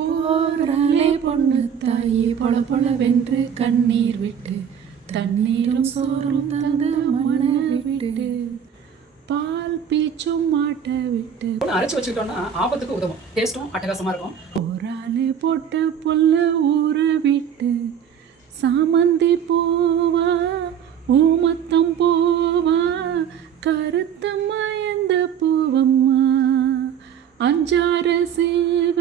போராலே பொண்ணு தாயி பொல பொல வென்று கண்ணீர் விட்டு தண்ணீரும் சோறும் தந்த மன விட்டு பால் பீச்சும் மாட்ட விட்டு அரைச்சு வச்சுக்கிட்டோம்னா ஆபத்துக்கு உதவும். டேஸ்டும் அட்டகாசமா இருக்கும். போராலே போட்ட பொல்ல ஊற விட்டு சாமந்தி போவா ஊமத்தம் போவா கருத்த மயந்த பூவம்மா அஞ்சாறு சேவ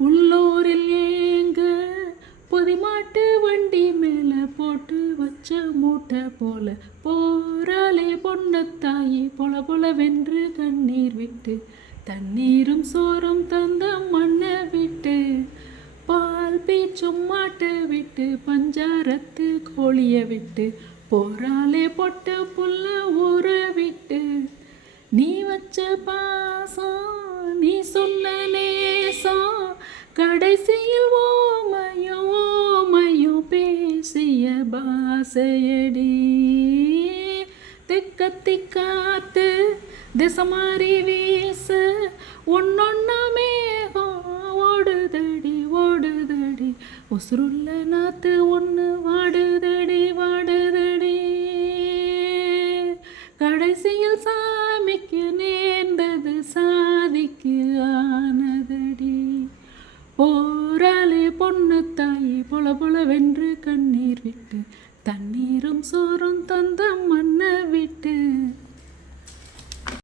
உள்ளூரில் ஏங்க பொதிமாட்டு வண்டி மேல போட்டு வச்ச மூட்டை போல போராலே பொண்ணு தாயி பொல பொல வென்று கண்ணீர் விட்டு தண்ணீரும் சோறும் தந்த மண்ணை விட்டு பால் பீச்சும் மாட்டை விட்டு பஞ்சாரத்து கோழிய விட்டு போராலே பொட்ட புல்ல ஊற விட்டு நீ வச்ச பாசம் நீ சொன்ன நேசம் கடைசியில் ஓமையும் ஓமையும் பேசிய பாசையடி தெக்கத்தி காத்து திசை மாறி வீச ஒன்னொன்னா மேகம் ஓடுதடி ஓடுதடி உசுருள்ள நாத்து ஒன்று வாடுதடி வாடுதடி கடைசியில் சாமிக்கு நேர்ந்தது சாதிக்கு ஆனதடி போராலே பொண்ணு தாயி பொல பொல வென்று கண்ணீர் விட்டு தண்ணீரும் சோறும் தந்த மண்ணை விட்டு